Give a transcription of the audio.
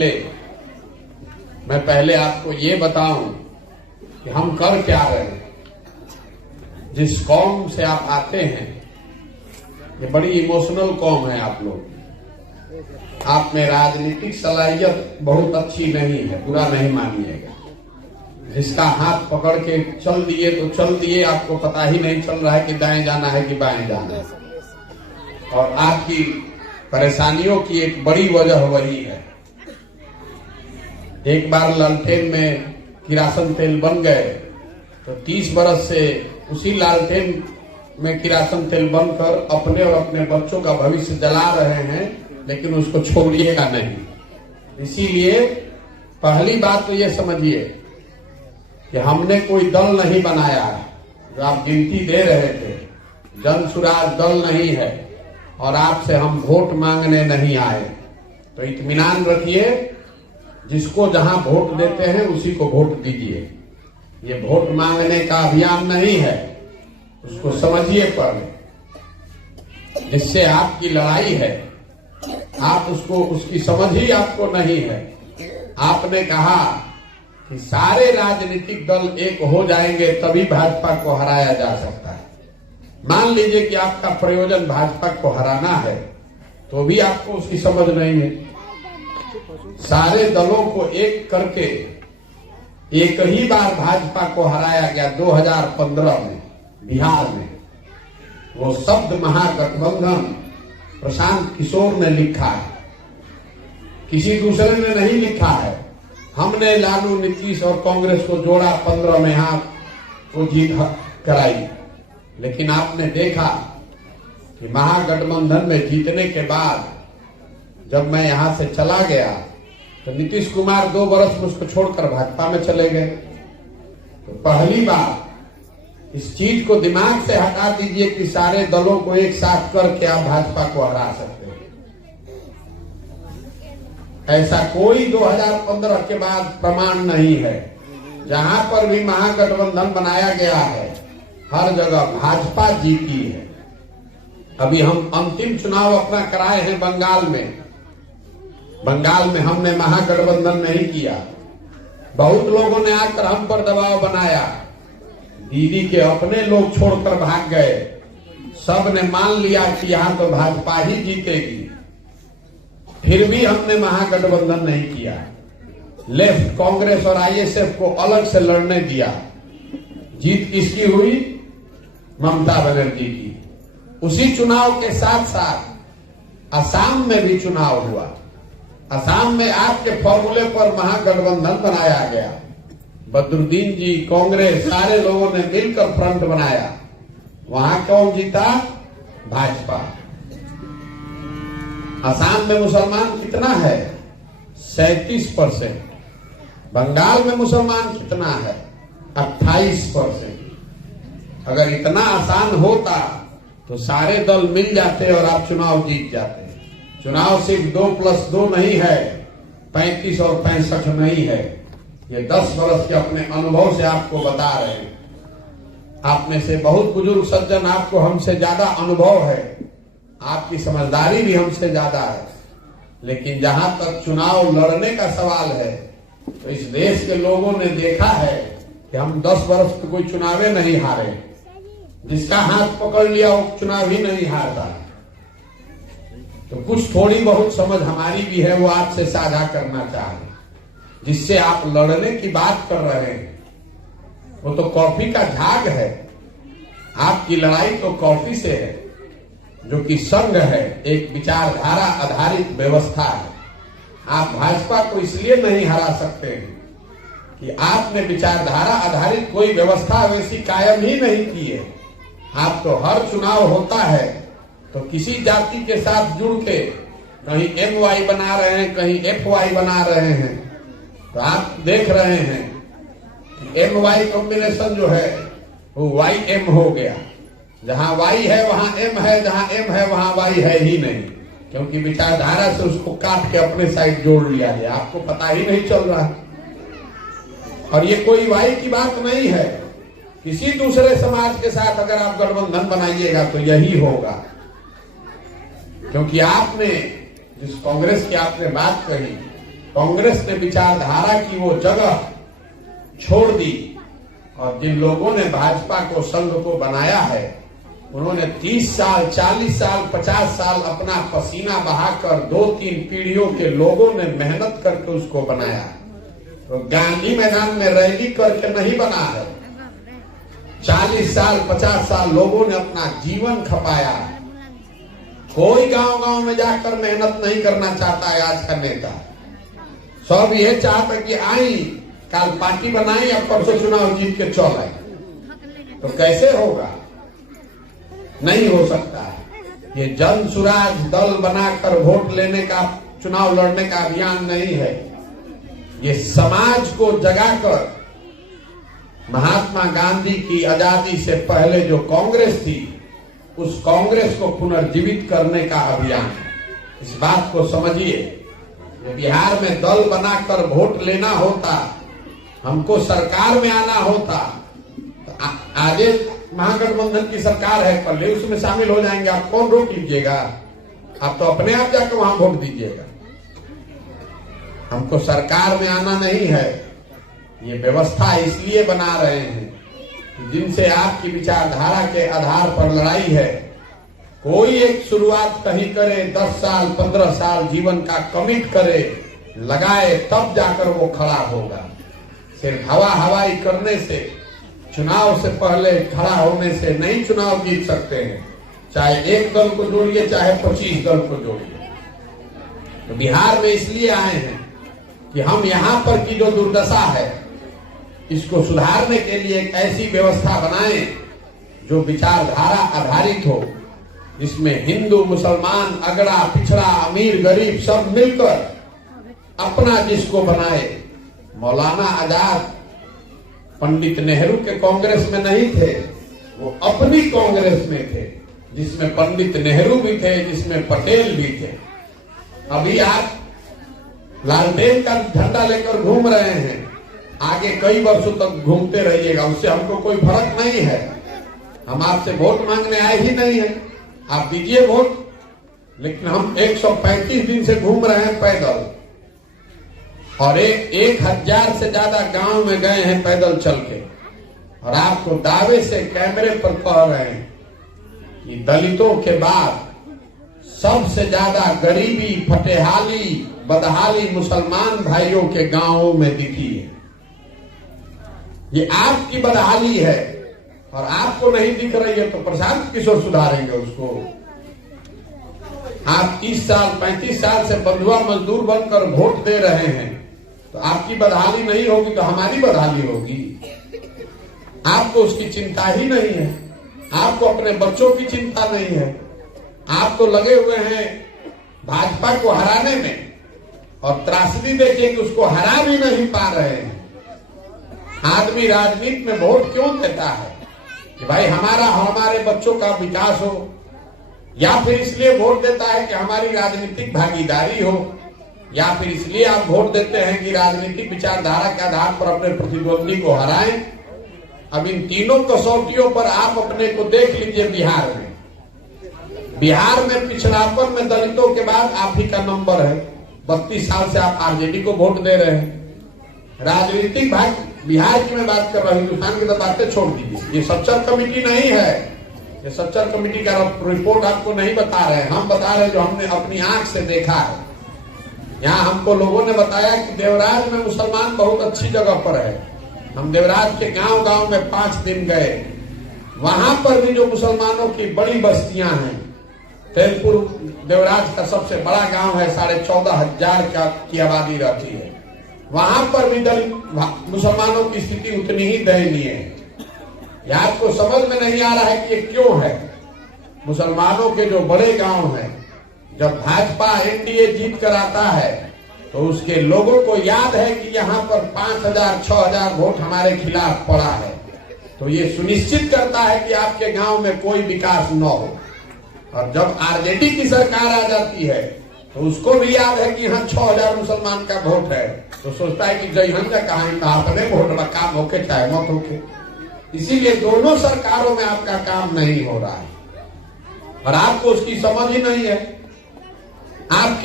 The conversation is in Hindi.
मैं पहले आपको ये बताऊं कि हम कर क्या रहे हैं। जिस कौम से आप आते हैं, ये बड़ी इमोशनल कौम है। आप लोग, आप में राजनीतिक सलाहियत बहुत अच्छी नहीं है, बुरा नहीं मानिएगा। जिसका हाथ पकड़ के चल दिए तो चल दिए, आपको पता ही नहीं चल रहा है कि दाएं जाना है कि बाएं जाना है। और आपकी परेशानियों की एक बड़ी वजह वही है। एक बार लालटेन में किरासन तेल बन गए तो 30 बरस से उसी लालटेन में किरासन तेल बनकर अपने और अपने बच्चों का भविष्य जला रहे हैं, लेकिन उसको छोड़िएगा नहीं। इसीलिए पहली बात तो ये समझिए कि हमने कोई दल नहीं बनाया है। जो आप गिनती दे रहे थे, जन सुराज दल नहीं है और आपसे हम वोट मांगने नहीं आए। तो इत्मीनान रखिए, जिसको जहां वोट देते हैं उसी को वोट दीजिए। ये वोट मांगने का अभियान नहीं है, उसको समझिए पहले। जिससे आपकी लड़ाई है, आप उसको, उसकी समझ ही आपको नहीं है। आपने कहा कि सारे राजनीतिक दल एक हो जाएंगे तभी भाजपा को हराया जा सकता है। मान लीजिए कि आपका प्रयोजन भाजपा को हराना है, तो भी आपको उसकी समझ नहीं है। सारे दलों को एक करके एक ही बार भाजपा को हराया गया 2015 में बिहार में। वो शब्द महागठबंधन प्रशांत किशोर ने लिखा है, किसी दूसरे ने नहीं लिखा है। हमने लालू, नीतीश और कांग्रेस को जोड़ा, 15 में यहां को जीत कराई। लेकिन आपने देखा कि महागठबंधन में जीतने के बाद जब मैं यहां से चला गया तो नीतीश कुमार 2 बरस में उसको छोड़कर भाजपा में चले गए। तो पहली बार इस चीज को दिमाग से हटा दीजिए कि सारे दलों को एक साथ करके आप भाजपा को हरा सकते हैं। ऐसा कोई 2015 के बाद प्रमाण नहीं है। जहां पर भी महागठबंधन बनाया गया है, हर जगह भाजपा जीती है। अभी हम अंतिम चुनाव अपना कराए हैं बंगाल में। बंगाल में हमने महागठबंधन नहीं किया। बहुत लोगों ने आकर हम पर दबाव बनाया, दीदी के अपने लोग छोड़कर भाग गए। सब ने मान लिया कि यहां तो भाजपा ही जीतेगी, फिर भी हमने महागठबंधन नहीं किया। लेफ्ट, कांग्रेस और आईएसएफ को अलग से लड़ने दिया। जीत किसकी हुई? ममता बनर्जी की। उसी चुनाव के साथ साथ असम में भी चुनाव हुआ। असम में आपके फॉर्मूले पर महागठबंधन बनाया गया। बदरुद्दीन जी, कांग्रेस, सारे लोगों ने मिलकर फ्रंट बनाया। वहां कौन जीता? भाजपा। असम में मुसलमान कितना है? 37%। बंगाल में मुसलमान कितना है? 28%। अगर इतना आसान होता तो सारे दल मिल जाते और आप चुनाव जीत जाते। चुनाव सिर्फ 2+2 नहीं है, 35 और 65 नहीं है। ये 10 वर्ष के अपने अनुभव से आपको बता रहे हैं। आप में से बहुत बुजुर्ग सज्जन, आपको हमसे ज्यादा अनुभव है, आपकी समझदारी भी हमसे ज्यादा है। लेकिन जहां तक चुनाव लड़ने का सवाल है, तो इस देश के लोगों ने देखा है कि हम 10 वर्ष में कोई चुनावे नहीं हारे। जिसका हाथ पकड़ लिया वो चुनाव ही नहीं हारता। तो कुछ थोड़ी बहुत समझ हमारी भी है, वो आपसे साझा करना चाहें। जिससे आप लड़ने की बात कर रहे हैं, वो तो कॉफी का झाग है। आपकी लड़ाई तो कॉफी से है, जो कि संघ है, एक विचारधारा आधारित व्यवस्था है। आप भाजपा को इसलिए नहीं हरा सकते हैं कि आपने विचारधारा आधारित कोई व्यवस्था वैसी कायम ही नहीं की है। आप तो हर चुनाव होता है तो किसी जाति के साथ जुड़ के कहीं MY बना रहे हैं, कहीं FY बना रहे हैं। तो आप देख रहे हैं कि MY कॉम्बिनेशन जो है वो YM हो गया। जहां Y है वहां M है, जहां M है वहां Y है ही नहीं, क्योंकि विचारधारा से उसको काट के अपने साइड जोड़ लिया है। आपको पता ही नहीं चल रहा। और ये कोई Y की बात नहीं है। किसी दूसरे समाज के साथ अगर आप गठबंधन बनाइएगा तो यही होगा। क्योंकि आपने जिस कांग्रेस की आपने बात कही कांग्रेस ने विचारधारा की वो जगह छोड़ दी और जिन लोगों ने भाजपा को संघ को बनाया है उन्होंने 30 साल 40 साल 50 साल अपना पसीना बहाकर 2-3 पीढ़ियों के लोगों ने मेहनत करके उसको बनाया। तो गांधी मैदान में रैली करके नहीं बना है, 40 साल 50 साल लोगों ने अपना जीवन खपाया। कोई गांव-गांव में जाकर मेहनत नहीं करना चाहता है आज का नेता। सब ये चाहता कि आई कल पार्टी बनाई अब परसों चुनाव जीत के चल आए। तो कैसे होगा? नहीं हो सकता है। ये जन सुराज दल बनाकर वोट लेने का चुनाव लड़ने का अभियान नहीं है। ये समाज को जगाकर महात्मा गांधी की आजादी से पहले जो कांग्रेस थी उस कांग्रेस को पुनर्जीवित करने का अभियान है। इस बात को समझिए। बिहार में दल बनाकर वोट लेना होता, हमको सरकार में आना होता, आगे महागठबंधन की सरकार है, कल उसमें शामिल हो जाएंगे। आप कौन रोक लीजिएगा? आप तो अपने आप जाकर वहां वोट दीजिएगा। हमको सरकार में आना नहीं है। ये व्यवस्था इसलिए बना रहे हैं कि जिनसे आपकी विचारधारा के आधार पर लड़ाई है, कोई एक शुरुआत कहीं करे, 10 साल 15 साल जीवन का कमिट करे, लगाए, तब जाकर वो खड़ा होगा। सिर्फ हवाई करने से, चुनाव से पहले खड़ा होने से नहीं चुनाव जीत सकते हैं। चाहे एक दल को जोड़िए चाहे 25 दल को जोड़िए। तो बिहार में इसलिए आए हैं कि हम यहाँ पर की जो दुर्दशा है इसको सुधारने के लिए एक ऐसी व्यवस्था बनाएं जो विचारधारा आधारित हो, जिसमें हिंदू मुसलमान अगड़ा पिछड़ा अमीर गरीब सब मिलकर अपना जिसको बनाए। मौलाना आजाद पंडित नेहरू के कांग्रेस में नहीं थे, वो अपनी कांग्रेस में थे जिसमें पंडित नेहरू भी थे, जिसमें पटेल भी थे। अभी आप लालटेन का झंडा लेकर घूम रहे हैं, आगे कई वर्षों तक घूमते रहिएगा, उससे हमको कोई फर्क नहीं है। हम आपसे वोट मांगने आए ही नहीं है, आप दीजिए वोट। लेकिन हम 135 दिन से घूम रहे हैं पैदल और 1000 से ज्यादा गांव में गए हैं पैदल चल के, और आपको दावे से कैमरे पर कह रहे हैं कि दलितों के बाद सबसे ज्यादा गरीबी फटेहाली बदहाली मुसलमान भाइयों के गांवों में दिखी है। ये आपकी बदहाली है और आपको नहीं दिख रही है तो प्रशांत किशोर सुधारेंगे उसको। आप 30 साल 35 साल से बंधुआ मजदूर बनकर वोट दे रहे हैं, तो आपकी बदहाली नहीं होगी तो हमारी बदहाली होगी। आपको उसकी चिंता ही नहीं है, आपको अपने बच्चों की चिंता नहीं है। आप तो लगे हुए हैं भाजपा को हराने में, और त्रासदी देखिए कि उसको हरा भी नहीं पा रहे हैं। आदमी राजनीति में वोट क्यों देता है? कि भाई हमारे बच्चों का विकास हो, या फिर इसलिए वोट देता है कि हमारी राजनीतिक भागीदारी हो, या फिर इसलिए आप वोट देते हैं कि राजनीतिक विचारधारा के आधार पर अपने प्रतिद्वंदी को हराएं। अब इन तीनों कसौटियों पर आप अपने को देख लीजिए। बिहार में पिछड़ापन में दलितों के बाद आप ही का नंबर है। 32 साल से आप आरजेडी को वोट दे रहे हैं। राजनीतिक भाग बिहार की मैं बात कर रहा हूं, हिंदुस्तान की तो बातें छोड़ दीजिए। ये सच्चर कमेटी नहीं है, ये सच्चर कमेटी का रिपोर्ट आपको नहीं बता रहे हैं, हम बता रहे हैं जो हमने अपनी आंख से देखा है। यहाँ हमको लोगों ने बताया कि देवराज में मुसलमान बहुत अच्छी जगह पर है। हम देवराज के गांव गांव में 5 दिन गए, वहां पर भी जो मुसलमानों की बड़ी बस्तियां हैं, तेलपुर देवराज का सबसे बड़ा गांव है, 14,500 की आबादी रहती है। वहां पर भी दलित मुसलमानों की स्थिति उतनी ही दयनीय है। यह आपको समझ में नहीं आ रहा है कि ये क्यों है। मुसलमानों के जो बड़े गांव हैं, जब भाजपा एनडीए जीत कर आता है तो उसके लोगों को याद है कि यहाँ पर 5,000-6,000 वोट हमारे खिलाफ पड़ा है, तो ये सुनिश्चित करता है कि आपके गांव में कोई विकास न हो। और जब आरजेडी की सरकार आ जाती है तो उसको भी याद है कि यहाँ 6,000 मुसलमान का वोट है, तो सोचता है कि जयहन का कहा अपने वोट में काम होके चाहे मत होके। इसीलिए दोनों सरकारों में आपका काम नहीं हो रहा है और आपको उसकी समझ ही नहीं है। आप